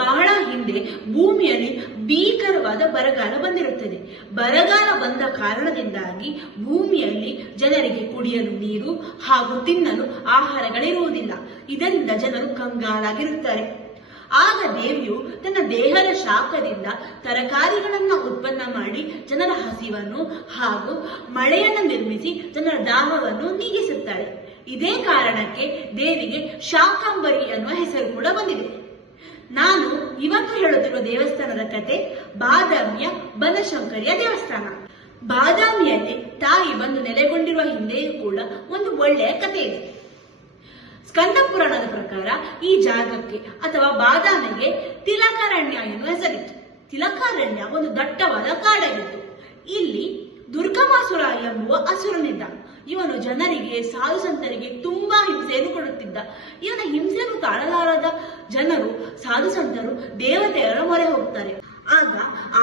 ಬಹಳ ಹಿಂದೆ ಭೂಮಿಯಲ್ಲಿ ಭೀಕರವಾದ ಬರಗಾಲ ಬಂದಿರುತ್ತದೆ. ಬರಗಾಲ ಬಂದ ಕಾರಣದಿಂದಾಗಿ ಭೂಮಿಯಲ್ಲಿ ಜನರಿಗೆ ಕುಡಿಯಲು ನೀರು ಹಾಗೂ ತಿನ್ನಲು ಆಹಾರಗಳಿರುವುದಿಲ್ಲ. ಇದರಿಂದ ಜನರು ಕಂಗಾಲಾಗಿರುತ್ತಾರೆ. ಆಗ ದೇವಿಯು ತನ್ನ ದೇಹದ ಶಾಖದಿಂದ ತರಕಾರಿಗಳನ್ನ ಉತ್ಪನ್ನ ಮಾಡಿ ಜನರ ಹಸಿವನ್ನು ಹಾಗೂ ಮಳೆಯನ್ನು ನಿರ್ಮಿಸಿ ಜನರ ದಾಹವನ್ನು ನೀಗಿಸುತ್ತಾಳೆ. ಇದೇ ಕಾರಣಕ್ಕೆ ದೇವಿಗೆ ಶಾಕಾಂಬರಿ ಎನ್ನುವ ಹೆಸರು ಕೂಡ ಬಂದಿದೆ. ನಾನು ಇವತ್ತು ಹೇಳುತ್ತಿರುವ ದೇವಸ್ಥಾನದ ಕತೆ ಬಾದಾಮಿಯ ಬನಶಂಕರಿಯ ದೇವಸ್ಥಾನ. ಬಾದಾಮಿಯಲ್ಲಿ ತಾಯಿ ಬಂದು ನೆಲೆಗೊಂಡಿರುವ ಹಿಂದೆಯೂ ಕೂಡ ಒಂದು ಒಳ್ಳೆಯ ಕತೆ ಇದೆ. ಸ್ಕಂದ ಪುರಾಣದ ಪ್ರಕಾರ ಈ ಜಾಗಕ್ಕೆ ಅಥವಾ ಬಾದಾಮಿಗೆ ತಿಲಕಾರಣ್ಯ ಎನ್ನುವ ಹೆಸರಿತ್ತು. ತಿಲಕಾರಣ್ಯ ಒಂದು ದಟ್ಟವಾದ ಕಾಡಾಗಿತ್ತು. ಇಲ್ಲಿ ದುರ್ಗಮಾಸುರ ಎಂಬುವ ಅಸುರನಿದ್ದ. ಇವನು ಜನರಿಗೆ ಸಾಧು ಸಂತರಿಗೆ ತುಂಬಾ ಹಿಂಸೆಯನ್ನು ಕೊಡುತ್ತಿದ್ದ. ಇವನ ಹಿಂಸೆಯನ್ನು ತಾಳಲಾರದ ಜನರು ಸಾಧು ಸಂತರು ದೇವತೆಯರ ಮೊರೆ ಹೋಗ್ತಾರೆ. ಆಗ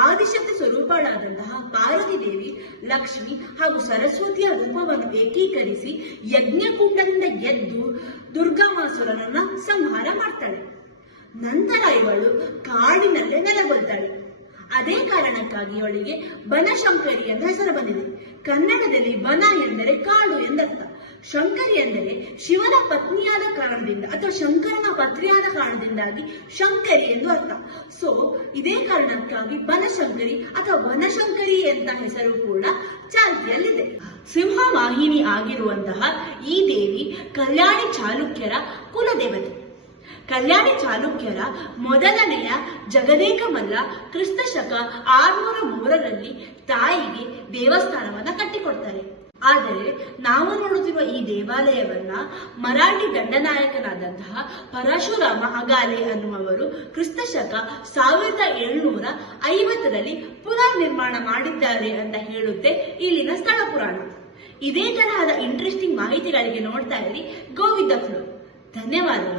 ಆದಿಶಕ್ತಿ ಸ್ವರೂಪಳಾದಂತಹ ಪಾರ್ವತಿ ದೇವಿ ಲಕ್ಷ್ಮಿ ಹಾಗೂ ಸರಸ್ವತಿಯ ರೂಪವನ್ನು ಏಕೀಕರಿಸಿ ಯಜ್ಞಕುಂಡದಿಂದ ಎದ್ದು ದುರ್ಗಮಾಸುರನನ್ನ ಸಂಹಾರ ಮಾಡ್ತಾಳೆ. ನಂತರ ಇವಳು ಕಾಡಿನಲ್ಲೇ ನೆಲೆಗೊಳ್ತಾಳೆ. ಅದೇ ಕಾರಣಕ್ಕಾಗಿ ಇವಳಿಗೆ ಬನಶಂಕರಿ ಎಂದ ಹೆಸರು ಬಂದಿದೆ. ಕನ್ನಡದಲ್ಲಿ ಬನ ಎಂದರೆ ಕಾಡು ಎಂದರ್ಥ. ಶಂಕರಿ ಎಂದರೆ ಶಿವನ ಪತ್ನಿಯಾದ ಕಾರಣದಿಂದ ಅಥವಾ ಶಂಕರನ ಪತ್ನಿಯಾದ ಕಾರಣದಿಂದಾಗಿ ಶಂಕರಿ ಎಂದು ಅರ್ಥ. ಸೊ ಇದೇ ಕಾರಣಕ್ಕಾಗಿ ಬನಶಂಕರಿ ಅಥವಾ ವನಶಂಕರಿ ಎಂತ ಹೆಸರು ಕೂಡ ಚಾಲ್ತಿಯಲ್ಲಿದೆ. ಸಿಂಹವಾಹಿನಿ ಆಗಿರುವಂತಹ ಈ ದೇವಿ ಕಲ್ಯಾಣಿ ಚಾಲುಕ್ಯರ ಕುಲದೇವತೆ. ಕಲ್ಯಾಣಿ ಚಾಲುಕ್ಯರ ಮೊದಲನೆಯ ಜಗದೇಕ ಮಲ್ಲ ಕ್ರಿಸ್ತ ಶಕ 603ರಲ್ಲಿ ತಾಯಿಗೆ ದೇವಸ್ಥಾನವನ್ನ ಕಟ್ಟಿಕೊಡ್ತಾರೆ. ಆದರೆ ನಾವು ನೋಡುತ್ತಿರುವ ಈ ದೇವಾಲಯವನ್ನ ಮರಾಠಿ ದಂಡನಾಯಕನಾದಂತಹ ಪರಶುರಾಮ ಅಗಾಲೆ ಅನ್ನುವರು ಕ್ರಿಸ್ತ ಶಕ 1750ರಲ್ಲಿ ಪುನರ್ ನಿರ್ಮಾಣ ಮಾಡಿದ್ದಾರೆ ಅಂತ ಹೇಳುತ್ತೆ ಇಲ್ಲಿನ ಸ್ಥಳ ಪುರಾಣ. ಇದೇ ತರಹದ ಇಂಟ್ರೆಸ್ಟಿಂಗ್ ಮಾಹಿತಿಗಳಿಗೆ ನೋಡ್ತಾ ಇರಿ ಗೋ ವಿತ್ ದ ಫ್ಲೋ. ಧನ್ಯವಾದಗಳು.